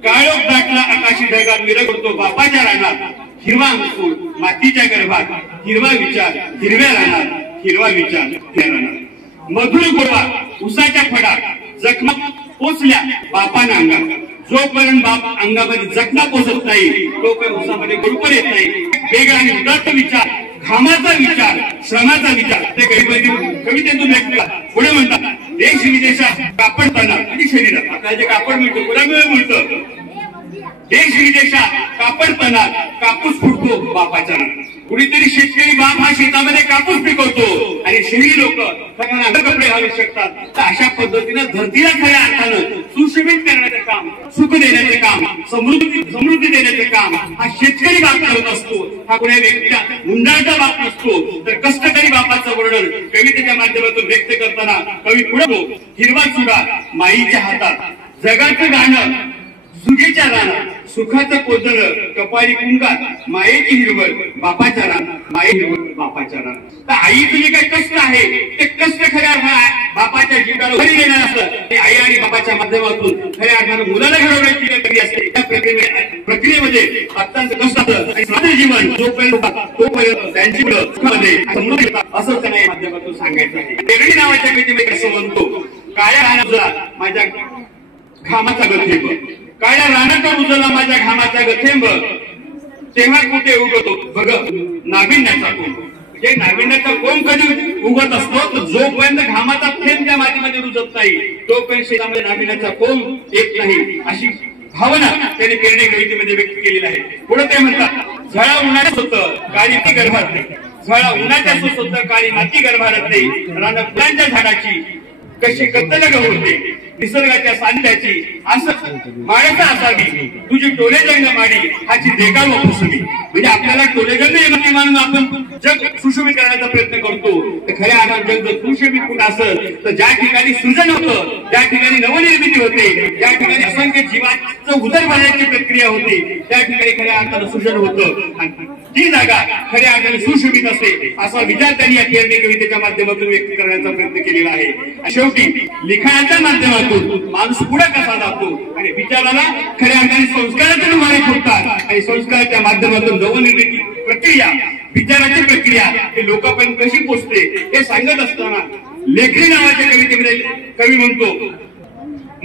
काळोख दाटला आकाशी ढगात, मिरग पडतो बापाच्या रानात. हिरवा अंकुर मातीच्या गर्भात, हिरवा विचार हिरव्या रानात, हिरवा विचार हिरव्या रानात. मधुर गोळा उसाच्या फडात, जखमा पोचल्या बापानं अंगात. जोपर्यंत बाप अंगामध्ये जखमा पोचत नाही तोपर्यंत उसामध्ये गोडपण येत नाही. वेगळा आणि उदात्त विचार, घामाचा विचार, श्रमाचा विचार ते कवितेतून व्यक्त केला. पुढे म्हणतात देश विदेशात कापड तणाव आणि शरीरात आपल्याला जे कापड मिळतो पुढे मिळतं. देश विदेशात कापड तणाव, कापूस फुटतो बापाच्या रानात. कुणीतरी शेतकरी बाप हा शेतामध्ये कापूस पिकवतो आणि शहरी लोक कपडे घालू शकतात. तर अशा पद्धतीनं धरतीला खऱ्या अर्थानं सुशोभित करण्याचं काम, सुख देण्याचे काम, समृद्धी देण्याचे काम हा शेतकरी बाप करत असतो. हा कुण्या व्यक्तीला मुंडाचा बाप नसतो. तर कष्टकरी बापाचं वर्णन कवितेच्या माध्यमातून व्यक्त करताना कवी पुढे हिरवा चुडा माईच्या हातात, जगाचं गाणं सुगीच्या रानात, सुखाचं कोजळ कपाळी कुंकात, मायेची हिरवळ बापाच्या रानात, माये हिरवळ बापाच्या रानात. तर आई तुझे काय कष्ट आहे ते कष्ट खऱ्या बापाच्या जीवनाला भरी देणार असतं. आई आणि बापाच्या माध्यमातून खऱ्या अर्थानं मुलाला घडवण्याची प्रक्रिया असते. त्या प्रक्रियेमध्ये अत्यंत कष्टाचं आणि साधं जीवन तोपर्यंत त्यांची मुलं सुखामध्ये समृद्धी असं त्यांना या माध्यमातून सांगायचं आहे. पेरणी नावाच्या कवितेमध्ये असं म्हणतो, काळ्या रानात माझ्या घामाचा गथेंब, काळ्या रानाचा उजळला माझ्या घामाचा गथेंब, तेव्हा कुठे उगवतो बघ नाविन्याचा कोंब. म्हणजे नाविन्याचा कोंब कधी उगवत असतो तर जोपर्यंत घामाचा थेंब त्या मातीमध्ये रुजत नाही तोपर्यंत शेतामध्ये नाविन्याचा कोंब येत नाही. अशी भावना त्यांनी पेरणी कवितेमध्ये व्यक्त केलेली आहे. पुढे ते म्हणतात झळा उन्हाळ्यात होतं काळी ती गर्भात नाही, झळा उन्हाच्या होतं काळी माती गर्भात नाही. रान फुलांच्या झाडाची कशी कत्तल होते निसर्गाच्या सानिध्याची, असं माळ्याचा असावी तुझी टोलेगंध माडी हाची देखाव फुसली. म्हणजे आपल्याला टोलेगंध येणारी मानून आपण जग सुशोभित करण्याचा प्रयत्न करतो. तर खऱ्या अर्थात जग जर सुशोभित कुठं असेल तर ज्या ठिकाणी सृजन होतं, ज्या ठिकाणी नवनिर्मिती होते, ज्या ठिकाणी असंख्य जीवाचं उदरभरण्याची प्रक्रिया होते त्या ठिकाणी खऱ्या अर्थानं सृजन होतं. ती जागा खऱ्या अर्थाने सुशोभित असते असा विचार त्यांनी या पेरणी कवितेच्या माध्यमातून व्यक्त करण्याचा प्रयत्न केलेला आहे. शेवटी लिखाणाच्या माध्यमातून माणूस पुढे कसा जातो आणि विचाराला खऱ्या अर्थाने संस्काराचे डोळे फुटतात आणि संस्काराच्या माध्यमातून नवनिर्मिती प्रक्रिया, विचाराची प्रक्रिया हे लोकांपर्यंत कशी पोचते हे सांगत असताना लेखणी नावाच्या कवितेमध्ये कवी म्हणतो,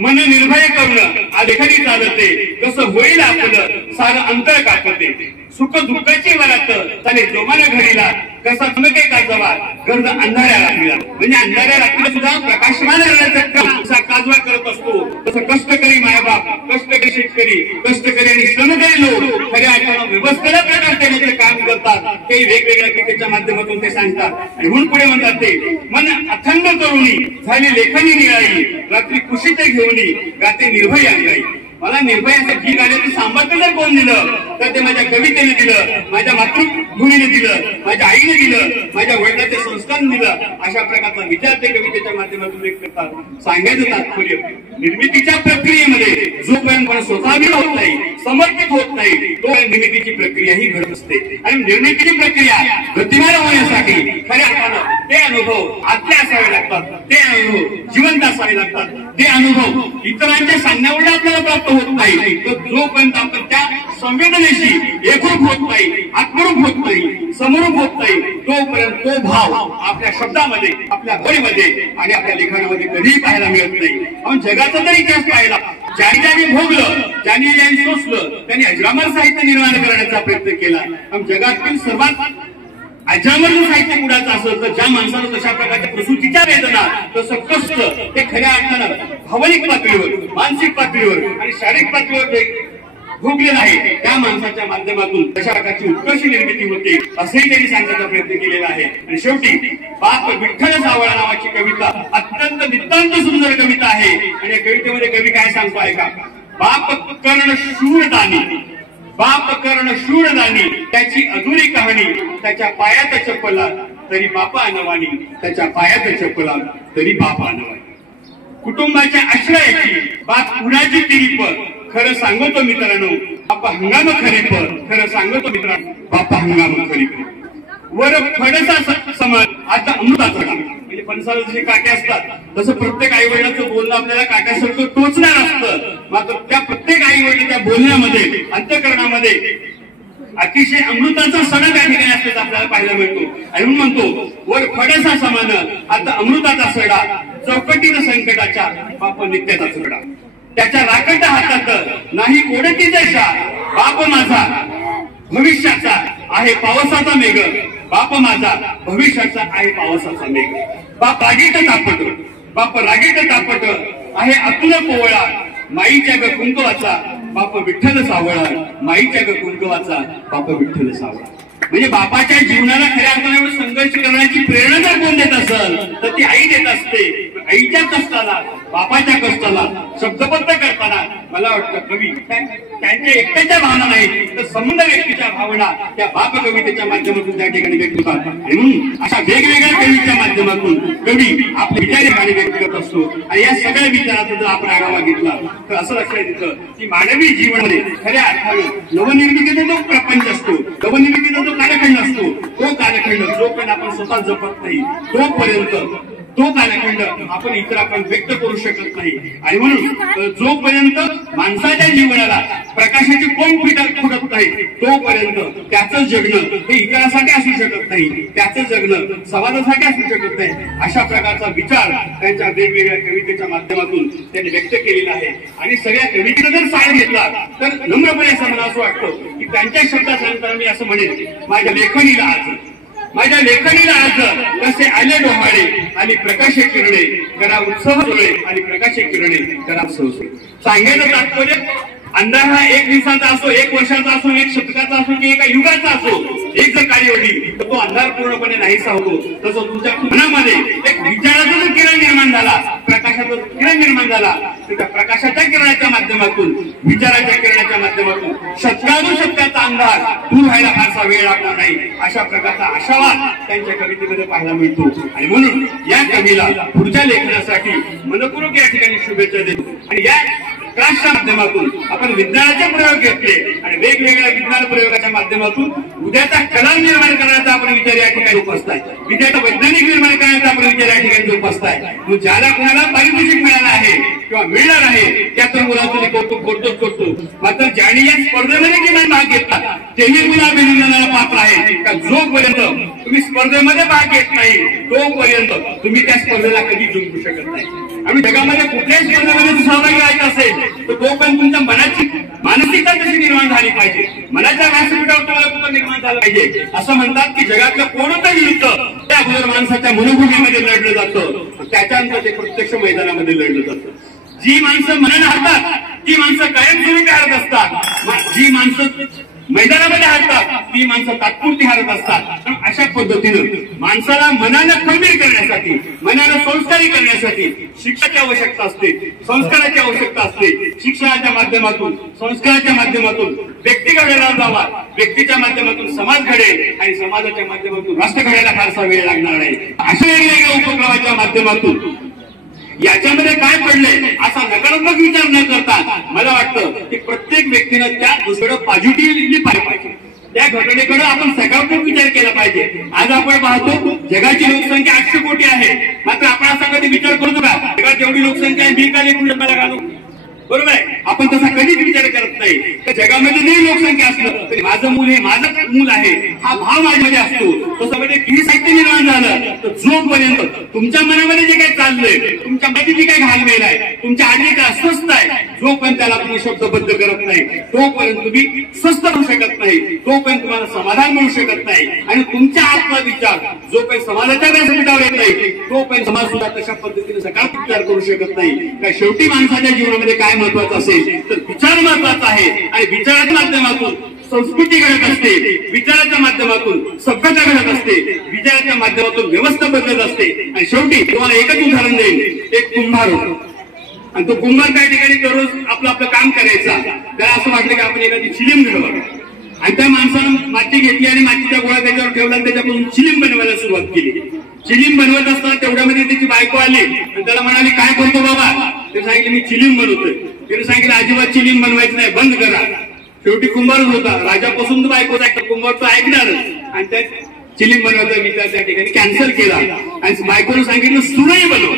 मन निर्भय करणं आलेखनी चालते, कसं होईल आपलं सारं अंतर कापते. सुख दुःखाची वरात त्याने जोमानं घडीला, कसा चमके काजवा गर्द अंधाऱ्या रात्रीला. म्हणजे अंधाऱ्या रात्रीला सुद्धा प्रकाशमान करण्याचं काम कसा काजवा करत असतो तसं कष्टकरी मायबाप, कष्टकरी शेतकरी, कष्टकरी आणि श्रमकरी लोक खऱ्या अर्थानं व्यवस्थेला प्रकाश देण्याचे काम करतात. हे वेगवेगळ्या कवितेच्या माध्यमातून ते सांगतात. आणि म्हणून पुढे म्हणतात ते मन अथंग करुणी झाली लेखनी निळाई, रात्री कुशीते घेऊनी गाते निर्भय अंगाई. मला निर्भयाचं गीत गाण्याचं सामर्थ्य जर कोण दिलं तर ते माझ्या कवितेने दिलं, माझ्या मातृभूमीने दिलं, माझ्या आईने दिलं, माझ्या वडिलांचे संस्काराने दिलं. अशा प्रकारचा विचार ते कवितेच्या माध्यमातून व्यक्त करतात. सांगायचं तात्पर्य निर्मितीच्या प्रक्रियेमध्ये जोपर्यंत मला स्वतःही होत नाही, समर्पित होत नाही, तो निर्मितीची प्रक्रिया ही घडत असते. आणि निर्मितीची प्रक्रिया गतिमान होण्यासाठी खऱ्या अर्थानं ते अनुभव आतले असावे लागतात, ते अनुभव जिवंत असावे लागतात, ते अनुभव इतरांच्या सांगण्यावर आपल्याला प्राप्त होत नाही. तर जोपर्यंत आपण त्या संवेदनेशी एकरूप होत नाही, आत्मरूप होत नाही, समरूप होत नाही, तोपर्यंत तो भाव आपल्या शब्दामध्ये, आपल्या बोलीमध्ये आणि आपल्या लिखाणामध्ये कधीही पाहायला मिळत नाही. आपण जगाचा तरी इतिहास पाहिला, ज्यांनी भोगलं, ज्यांनी सोसलं, त्यांनी अजरामर साहित्य निर्माण करण्याचा प्रयत्न केला. जगातील सर्वात अजरामर साहित्य कुणाचं असं तर ज्या माणसानं तशा प्रकारच्या प्रसूतीच्या वेदना, तसं कष्ट ते खऱ्या अर्थानं भावनिक पातळीवर, मानसिक पातळीवर आणि शारीरिक पातळीवर भोगलेलं आहे, त्या माणसाच्या माध्यमातून तशा प्रकारची उत्कर्ष निर्मिती होते असंही त्यांनी सांगण्याचा प्रयत्न केलेला आहे. आणि शेवटी बाप विठ्ठल सावळा नावाची कविता अत्यंत नितांत सुंदर कविता आहे. आणि या कवितेमध्ये कवी काय सांगतो आहे का? बाप कर्ण शूरदानी, बाप कर्ण शूरदानी, त्याची अधुरी कहाणी, त्याच्या पायात चप्पला तरी बापा अनवाणी, त्याच्या पायात चप्पला तरी बापा अनवाणी. कुटुंबाच्या आश्रयाची बाप कुणाची तिरीप, खरं सांगतो मित्रांनो बापा हंगाम खरीप, खरं सांगतो मित्रांनो बापा हंगाम खरीप. वर फणसा समान आता अमृताचा काम. म्हणजे फणसाला जसे काटे असतात तसं प्रत्येक आई वडिलांचं बोलणं आपल्याला काट्यासारखं टोचणार असतं. मात्र त्या प्रत्येक आई वडिलांच्या बोलण्यामध्ये, अंतःकरणामध्ये अतिशय अमृताचा सणा त्या ठिकाणी असल्याचं आपल्याला पाहायला मिळतो. आणि म्हणून म्हणतो वर फणसा समान आता अमृताचा सडा, चौकटीनं संकटाच्या बाप नित्याचा चढा. त्याच्या राखट हातात नाही कोणती जैसा, बाप माझा भविष्याचा आहे पावसाचा मेघ, बाप माझा भविष्याचा आहे पावसाचा मेघ. बाप रागीट तापट, बाप रागीट तापट आहे अतुल पोवळा, माईच्या ग कुंकवाचा बाप विठ्ठल सावळा, माईच्या ग कुंकवाचा बाप विठ्ठल सावळा. म्हणजे बापाच्या जीवनाला खऱ्या अर्थाने एवढं संघर्ष करण्याची प्रेरणा जर कोण देत असेल तर ती आई देत असते. आईच्या कष्टाला, बापाच्या कष्टाला शब्दबद्ध करताना मला वाटतं कवी त्यांच्या एकट्याच्या भावना नाही तर संबंध व्यक्तीच्या भावना त्या बाप कवितेच्या माध्यमातून त्या ठिकाणी व्यक्त होतात. आणि म्हणून अशा वेगवेगळ्या कवीच्या माध्यमातून कवी आपले विचार ठिकाणी व्यक्त करत असतो. आणि या सगळ्या विचाराचा जर आपण आढावा घेतला तर असं लक्षात येतं की मानवी जीवनामध्ये खऱ्या अर्थानं नवनिर्मितीचा जो प्रपंच असतो, नवनिर्मितीचा जो कालखंड असतो, तो कालखंड जोपर्यंत आपण स्वतः जपत नाही तोपर्यंत तो कालखंड आपण इतरांना व्यक्त करू शकत नाही. आणि म्हणून जोपर्यंत माणसाच्या जीवनाला प्रकाशाची कोण फुटत नाही तोपर्यंत त्याचं जगणं हे इतरांसाठी असू शकत नाही, त्याचं जगणं समाजासाठी असू शकत नाही. अशा प्रकारचा विचार त्यांच्या वेगवेगळ्या कवितेच्या माध्यमातून त्यांनी व्यक्त केलेला आहे. आणि सगळ्या कवितेचा जर सार घेतला तर नम्रपणे असं मला असं वाटतं की त्यांच्या शब्दात सांगताना मी असं म्हणेन, माझ्या लेखणीला आज कसे आले डोहाळे आणि प्रकाशे किरणे, करा उत्सव सोहळे आणि प्रकाशे किरणे करा उत्सव सोहळे. सांगायचं तात्पर्य अंधार हा एक दिवसाचा असो, एक वर्षाचा असो, एक शतकाचा असो की एका युगाचा असो, एक जर कार्य ओढली तर तो अंधार पूर्णपणे नाहीसा होतो. तसं तुमच्या मनामध्ये एक विचाराचा जर किरण निर्माण झाला, प्रकाशाचा किरण निर्माण झाला तर त्या प्रकाशाच्या किरणाच्या माध्यमातून, विचाराच्या किरणाच्या माध्यमातून शतकानुशतकाचा अंधार दूर व्हायला फारसा वेळ लागणार नाही. अशा प्रकारचा आशावाद त्यांच्या कवितेमध्ये पाहायला मिळतो. आणि म्हणून या कवीला पुढच्या लेखनासाठी मनपूर्वक या ठिकाणी शुभेच्छा देतो. आणि या क्लासच्या माध्यमातून आपण विज्ञानाचे प्रयोग घेतले आणि वेगवेगळ्या विज्ञान प्रयोगाच्या माध्यमातून उद्याचा कला निर्माण करण्याचा आपण विचार या ठिकाणी उपसताय, विद्याचा वैज्ञानिक निर्माण करण्याचा आपण विचार या ठिकाणी उपसताय. मग ज्याला कोणाला पारितोषिक मिळालं आहे किंवा मिळणार आहे त्या तर मुलाचं कौतुक करतो. मात्र ज्यांनी या स्पर्धेमध्ये किमान भाग घेतला तेही मुलं अभिनंदनाला पात्र आहे. का जोपर्यंत तुम्ही स्पर्धेमध्ये भाग घेत नाही तोपर्यंत तुम्ही त्या स्पर्धेला कधी जिंकू शकत नाही. आम्ही जगामध्ये कुठल्याही स्पर्धेमध्ये सहभागी व्हायचं असेल तर तोपर्यंत तुमच्या मनाची मानसिकता तशी निर्माण झाली पाहिजे, मनाच्या व्यासपीठावर तुम्हाला निर्माण झालं पाहिजे. असं म्हणतात की जगातलं कोणतंही युद्ध त्या अगोदर माणसाच्या मनोभूमीमध्ये लढलं जातं, त्याच्यानंतर ते प्रत्यक्ष मैदानामध्ये लढलं जातं. जी माणसं मनानं हारतात ती माणसं कायमस्वरूपी हारत असतात. जी माणसं मैदानामध्ये हारतात ती माणसं तात्पुरती हारत असतात. अशा पद्धतीनं माणसाला मनानं खंबीर करण्यासाठी, मनानं संस्कारी करण्यासाठी शिक्षाची आवश्यकता असते, संस्काराची आवश्यकता असते. शिक्षणाच्या माध्यमातून, संस्काराच्या माध्यमातून व्यक्ती घडायला जावा, व्यक्तीच्या माध्यमातून समाज घडेल आणि समाजाच्या माध्यमातून राष्ट्र घडायला फारसा वेळ लागणार नाही. अशा वेगवेगळ्या उपक्रमाच्या माध्यमातून याच्यामध्ये काय पडलंय असा नकारात्मक विचार न करता मला वाटतं की प्रत्येक व्यक्तीनं त्या दुसरं पॉझिटिव्हली पाहिजे, त्या घटनेकडे आपण सकारात्मक विचार केला पाहिजे. आज आपण पाहतो जगाची लोकसंख्या 800 कोटी आहे, मात्र आपण असा कधी विचार करतो का जगात जेवढी लोकसंख्या आहे मी का लेकरू जन्माला घालू? बरोबर आहे, आपण तसा कधीच विचार करत नाही. तर जगामध्ये जरी लोकसंख्या असलं तरी माझं मूल हे माझं मूल आहे हा भाव माझ्यामध्ये असतो. तसं म्हणजे किती साहित्य निर्माण झालं तर जोपर्यंत तुमच्या मनामध्ये जे काही चाललंय, तुमच्या मध्ये जी काही घालमेल आहे, तुमच्या आधी काय अस्वस्थ आहे, जोपर्यंत त्याला तुम्ही शब्दबद्ध करत नाही तोपर्यंत तुम्ही स्वस्थ होऊ शकत नाही, तोपर्यंत तुम्हाला समाधान मिळू शकत नाही. आणि तुमच्या आतला विचार जोपर्यंत समाजाच्या व्यासपीठावर येत नाही तोपर्यंत समाज सुद्धा तशा पद्धतीने सकारात्मक विचार करू शकत नाही. काय शेवटी माणसाच्या जीवनामध्ये काय महत्वाचं असेल तर विचार महत्वाचा आहे. आणि विचाराच्या माध्यमातून संस्कृती घडत असते, विचाराच्या माध्यमातून सभ्यता घडत असते, विचाराच्या माध्यमातून व्यवस्था बदलत असते. आणि शेवटी तुम्हाला एकच उदाहरण देईल, एक कुंभार होता आणि तो कुंभार काही ठिकाणी दररोज आपलं आपलं काम करायचा. त्याला असं वाटलं की आपण एखादी चिलीम घडवलं आणि त्या माणसानं माती घेतली आणि मातीच्या गोळा त्याच्यावर ठेवला आणि त्याच्यापासून चिलीम बनवायला सुरुवात केली. चिलीम बनवत असताना तेवढ्यामध्ये त्याची बायको आली आणि त्याला म्हणाली काय करतो बाबा? ते सांगितलं मी चिलीम बनवतोय. त्याने सांगितलं अजिबात चिलीम बनवायचं नाही, बंद करा. शेवटी कुंभारच होता, राजापासून तर बायकोच ऐकतात, कुंभारचं ऐकणारच. आणि त्या चिलीम बनवायचा विचार त्या ठिकाणी कॅन्सल केला आणि बायकोनं सांगितलं सुरई बनव,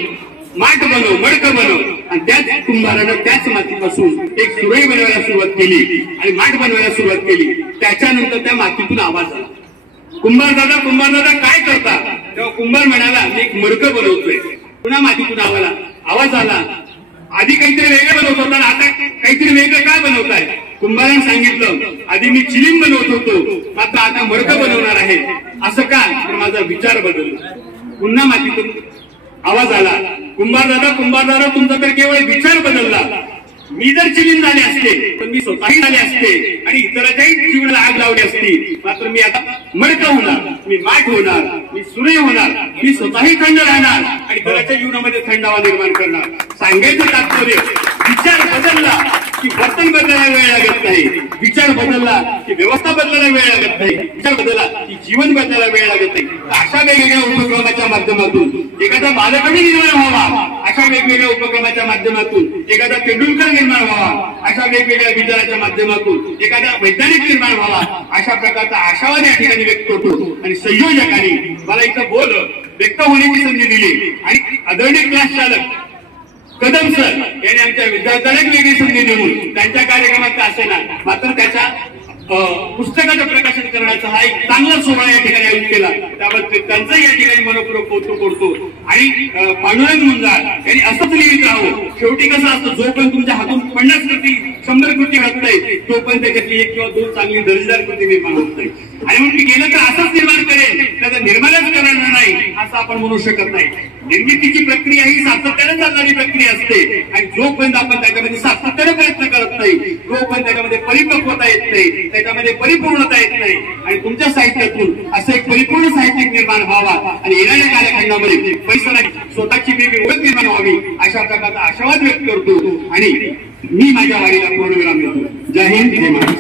माठ बनव, मडकं बनव. आणि त्याच कुंभारानं त्याच मातीपासून एक सुरई बनवायला सुरुवात केली आणि माठ बनवायला सुरुवात केली. त्याच्यानंतर त्या मातीतून आवाज आला, कुंभार दादा काय करता? तेव्हा कुंभार म्हणाला मी एक मडकं बनवतोय. पुन्हा मातीतून आवाज आला, आधी काहीतरी वेगळं बनवत होता आता काहीतरी वेगळं काय बनवताय? कुंभारानं सांगितलं आधी मी चिलीम बनवत होतो, मात्र आता मडकं बनवणार आहे. असं का? तर माझा विचार बदलला. पुन्हा मातीतून आवाज आला, कुंभार दादा तुमचा तर केवळ विचार बदलला. मी जर चिलीम झाले असते तर मी स्वतःही झाले असते आणि इतराच्याही जीवनाला आग लावली असती. मात्र मी आता मडकं होणार, मी माठ होणार, मी सुरई होणार, मी स्वतःही थंड राहणार आणि इतराच्या जीवनामध्ये थंडावा निर्माण करणार. सांगायचं तात्पर्य विचार बदलला की वर्तन बदलायला वेळ लागत नाही, विचार बदलला की व्यवस्था बदलायला वेळ लागत नाही, विचार बदलला की जीवन बदलायला वेळ लागत नाही. अशा वेगवेगळ्या उपक्रमाच्या माध्यमातून एखादा बालकवी निर्माण व्हावा, अशा वेगवेगळ्या उपक्रमाच्या माध्यमातून एखादा तेंडुलकर निर्माण व्हावा, अशा वेगवेगळ्या विचाराच्या माध्यमातून एखादा वैज्ञानिक निर्माण व्हावा, अशा प्रकारचा आशावाद या ठिकाणी व्यक्त होतो. आणि संयोजकांनी मला इथं व्यक्त होण्याची संधी दिली आणि आदरणीय क्लास चालक कदम सर यांनी आमच्या विद्यार्थ्यांना एक वेगळी संधी देऊन त्यांच्या कार्यक्रमात असेना मात्र त्याच्या पुस्तकाचं प्रकाशन करण्याचा हा एक चांगला सोहळा या ठिकाणी आयोजित केला. त्याबद्दल त्यांचंही या ठिकाणी मनपूर्वक कौतुक करतो. आणि पांडुरंग मुंजाळ यांनी असंच लिहित राहू. शेवटी कसं असतं, जोपर्यंत तुमच्या हातून 50 कृती 100 कृती घडत नाही तोपर्यंत त्याच्यातली 1 किंवा 2 चांगली दर्जेदार कृती निर्माण होत नाही. आणि म्हणून मी गेलं तर असंच निर्माण करेल, त्याचं निर्माणच करणार नाही असं आपण म्हणू शकत नाही. निर्मितीची प्रक्रिया ही सातत्याने चालणारी प्रक्रिया असते आणि जोपर्यंत आपण त्याच्यामध्ये सातत्याने प्रयत्न करत नाही तोपर्यंत त्याच्यामध्ये परिपक्वता येत नाही, त्याच्यामध्ये परिपूर्णता येत नाही. आणि तुमच्या साहित्यातून असं एक परिपूर्ण साहित्य निर्माण व्हावा आणि येणाऱ्या कालखंडामध्ये परिसराची स्वतःची वेगळी ओळख निर्माण व्हावी अशा प्रकारचा आशावाद व्यक्त करतो आणि मी माझ्या वारीला पूर्णविराम देतो. जय हिंद, जय महाराष्ट्र.